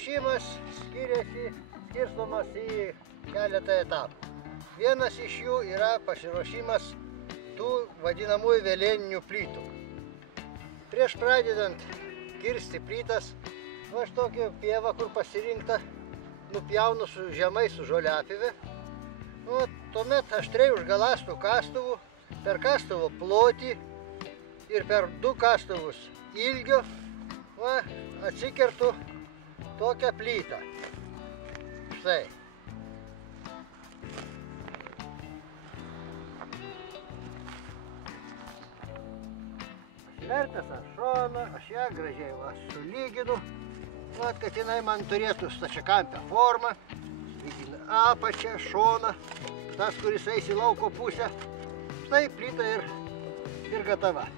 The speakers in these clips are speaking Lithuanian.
Pasiruošimas skirstomas į keletą etapų. Vienas iš jų yra pasiruošimas tų vadinamųjų velėninių plytų. Prieš pradedant kirsti plytas, aš tokią pievą, kur pasirinkta, nupjaunu žemai su žoliapjove. Tuomet aštriai užgalastų kastuvų, per kastuvo plotį ir per 2 kastuvus ilgio atsikertu tokią plytą. Štai. Vertęs ant šono, aš ją gražiai sulyginu, kad jinai man turėtų stačiakampę formą, lyginu apačią, šoną, tas, kuris eis į lauko pusę. Štai plyta ir gatava.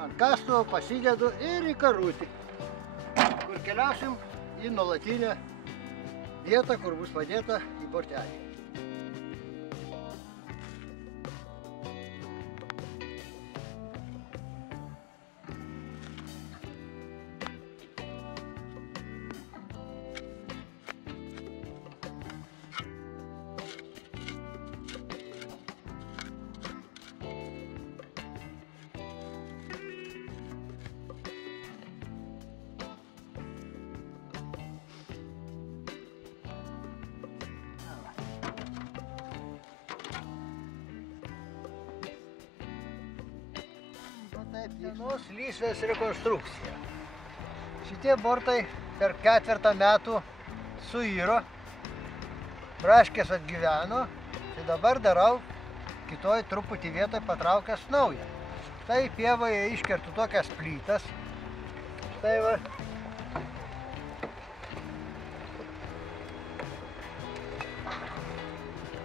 Ant kastuvo pasidedu ir į karutį, kur keliausim į nuolatinę vietą, kur bus padėta į bortelį. Senos lysvės rekonstrukcija. Šitie bortai per 4 metų suiro, braškės atgyveno, tai dabar darau kitoj truputį vietoj patraukęs naują. Štai pievoje iškertu tokias plytas. Štai va.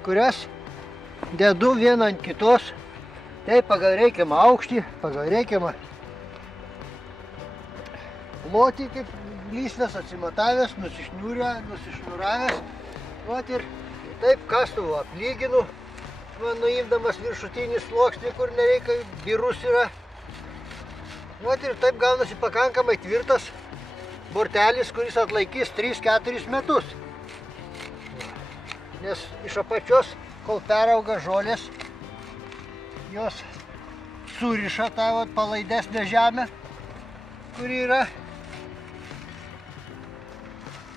Kurias dedu vieną ant kitos. Tai pagal reikiamą aukštį, pagal reikiamą plotį, kaip lysvės atsimatavęs, nusišniūravęs. Ir taip kastuvu aplyginu, nuimdamas viršutinį sluoksnį, kur nereikia, birus yra. Ir taip gaunasi pakankamai tvirtas bortelis, kuris atlaikys 3-4 metus. Nes iš apačios, kol perauga žolės, jos suriša tą palaidesnę žemę, kuri yra.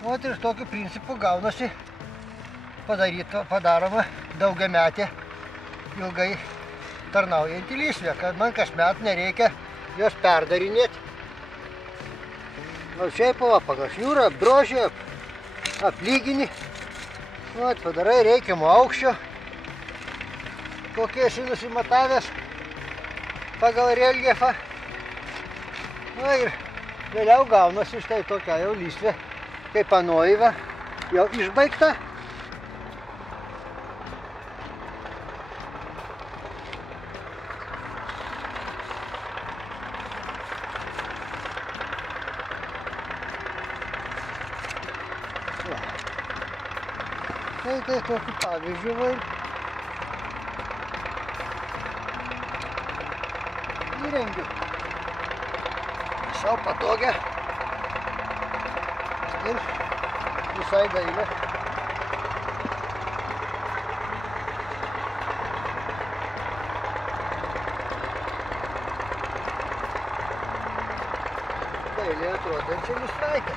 Ir tokiu principu gaunasi padaroma daugiametė, ilgai tarnaujantį lysvę, kad man kasmet nereikia jos perdarinėti. Šiaip pagal šniūrą apdroži, aplygini, padarai reikiamo aukščio, kokie esi nusimatavęs pagal reljefą. Ir vėliau gaunasi štai tokia jau lysvė, kaip anoiva, jau išbaigta. Tai tokiu pavyzdžiu įrengiu sau patogią ir visai dailę. Dailiai atrodančią lysvaitę.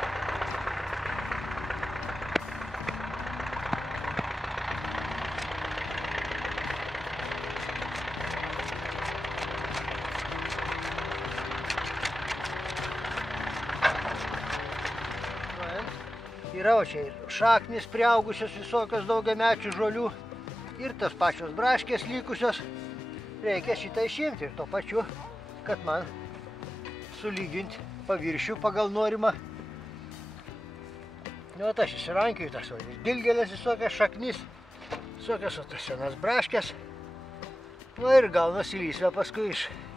Yra čia ir šaknis priaugusios visokios daugiamečių žolių ir tas pačios braškės likusios. Reikia šitą išimti ir to pačiu, kad man sulyginti paviršių pagal norimą. Aš įsirankioju tas dilgėlės, visokias šaknis, visokias senas braškės. Ir gaunasi lysvė paskui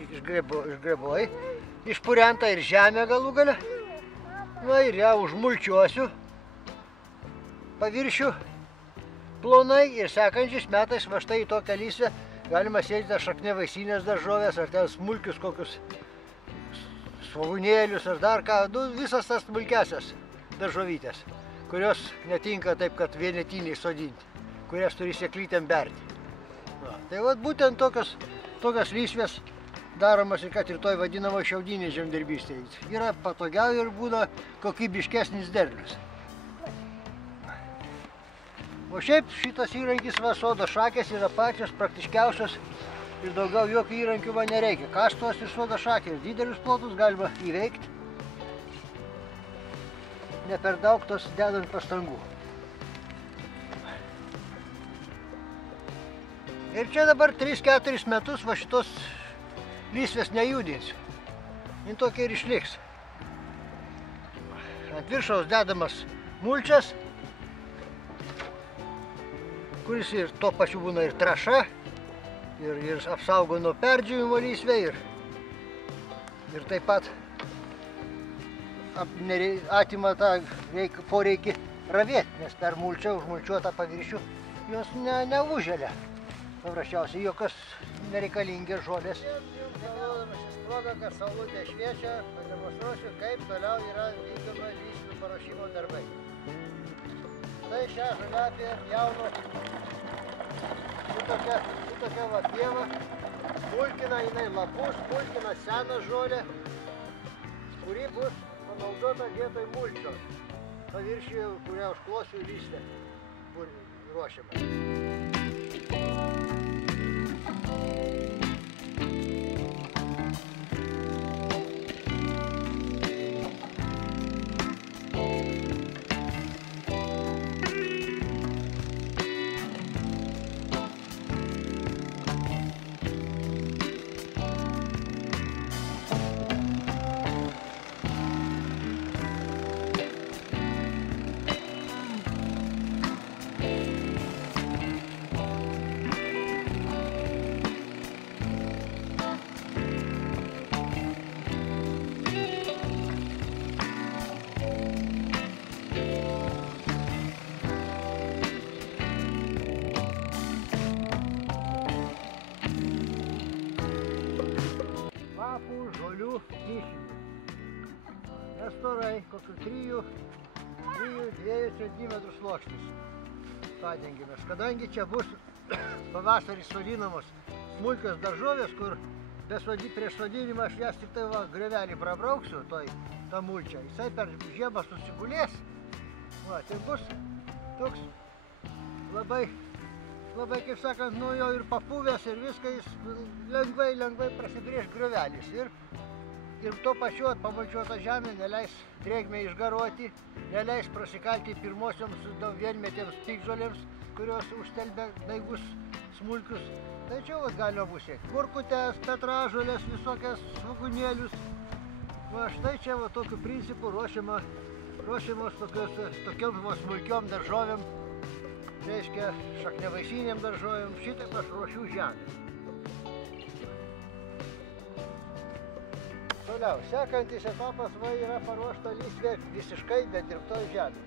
išgrebuoji, išpurenta ir žemė galų gale. Ir ją užmulčiuosiu paviršių plonai ir sekančiais metais va štai į tokią lysvę galima sėti šakniavaisinės daržovės ar ten smulkius kokius svogūnėlius ar dar ką, visas tas smulkesias daržovytės, kurios netinka taip, kad vienetiniai sodinti, kurias turi sėklytėm berti. Va. Tai vat būtent tokios lysvės daromas ir kad ir toj vadinamo šiaudinė žemdirbystė. Yra patogiau ir būna kokybiškesnis derlius. O šiaip šitas įrankis sodo šakės yra pačios praktiškiausios ir daugiau jokių įrankių man nereikia. Kastos ir sodo šakė ir didelius plotus galima įveikti, ne per daug tos dedant pastangų. Ir čia dabar 3-4 metus va šitos lysvės nejudinsiu. Jin tokia ir išliks. Ant viršaus dedamas mulčias, kuris ir tuo pačiu būna ir trąša, ir apsaugo nuo perdžiūvimo lysvę, ir taip pat atima tą poreikį ravėti, nes per mulčią užmulčiuotą paviršių jos neužželia. Paprasčiausiai jokios nereikalingi žolės. Šis proga, kad saulutė šviečia, pademonstruosiu, kaip toliau yra vykdoma lysvių paruošimo darbai. Tai šią žaliapę jaunu šitokia va pieva, smulkina jinai lapus, smulkina seną žolę, kuri bus panaudota vietoj mulčio, paviršiuje, kurią užklosiu lysvę ruošiama. Žolių kyšinių. Nestorai, kokių 3-2 cm sluoksnis padengėmės. Kadangi čia bus pavasarį sodinamos smulkios daržovės, kur prieš sodinimą aš jas tik tai griovelį prabrauksiu, tą mulčią. Jisai per žiemą susigulės. Va, tai bus toks labai, kaip sakant, nu jau ir papuvęs ir viską jis lengvai prasibrėš griovelis. Ir tuo pačiu pamulčiuota žemė neleis drėgmę išgaruoti, neleis prasikalti pirmosioms vienmetėms piktžolėms, kurios užstelbia daigus smulkius. Tai čia galima bus siekti kurkutes, petražolės, visokias svogūnėlius. Va štai čia tokiu principu ruošiamos tokiom smulkiom daržovėm, reiškia šakniavaisynėm daržovėm. Šitaip aš ruošiu žemę. Toliau, sekantis etapas yra paruošta lysvė visiškai nedirbtoj žemė.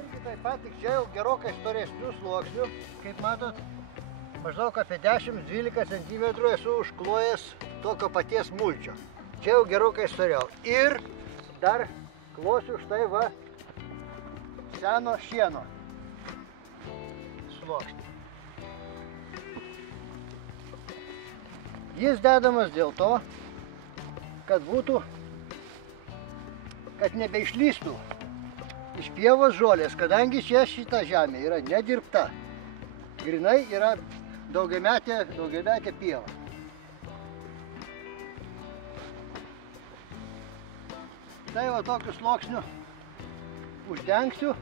Irgi taip pat, tik čia jau gerokai storesnių sluoksnių, kaip matot, maždaug apie 10-12 cm esu užklojęs tokio paties mulčio. Čia jau gerokai storiau. Ir dar klosiu štai va seno šieno sluoksnį. Jis dedamas dėl to, kad nebeišlystų iš pievos žolės, kadangi čia šita žemė yra nedirbta. Grinai yra daugiametė pieva. Tai va tokiu sluoksniu uždengsiu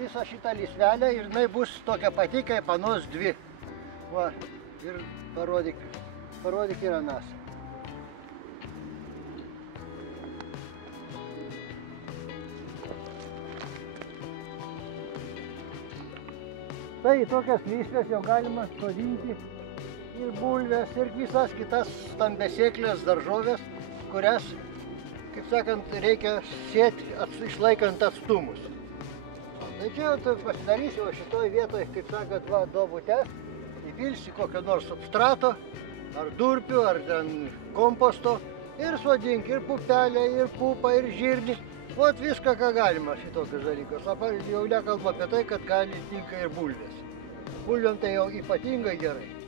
visą šitą lysvelę ir jinai bus tokia pati kaip anos dvi. Va, ir parodyk ir anas. Tai tokias lysves jau galima sodinti ir bulves, ir visas kitas stambesėklės daržovės, kurias, kaip sakant, reikia sėti išlaikant atstumus. Tai čia jau pasidarysiu šitoj vietoj, kaip sakant, duobutes, įpilsi kokio nors substrato, ar durpių, ar ten komposto, ir sodink ir pupelę, ir pupą, ir žirnį. Vat viską, ką galima šitokius dalykus. Jau nekalbu apie tai, kad gali tinka ir bulvės. Bulvėm tai jau ypatingai gerai.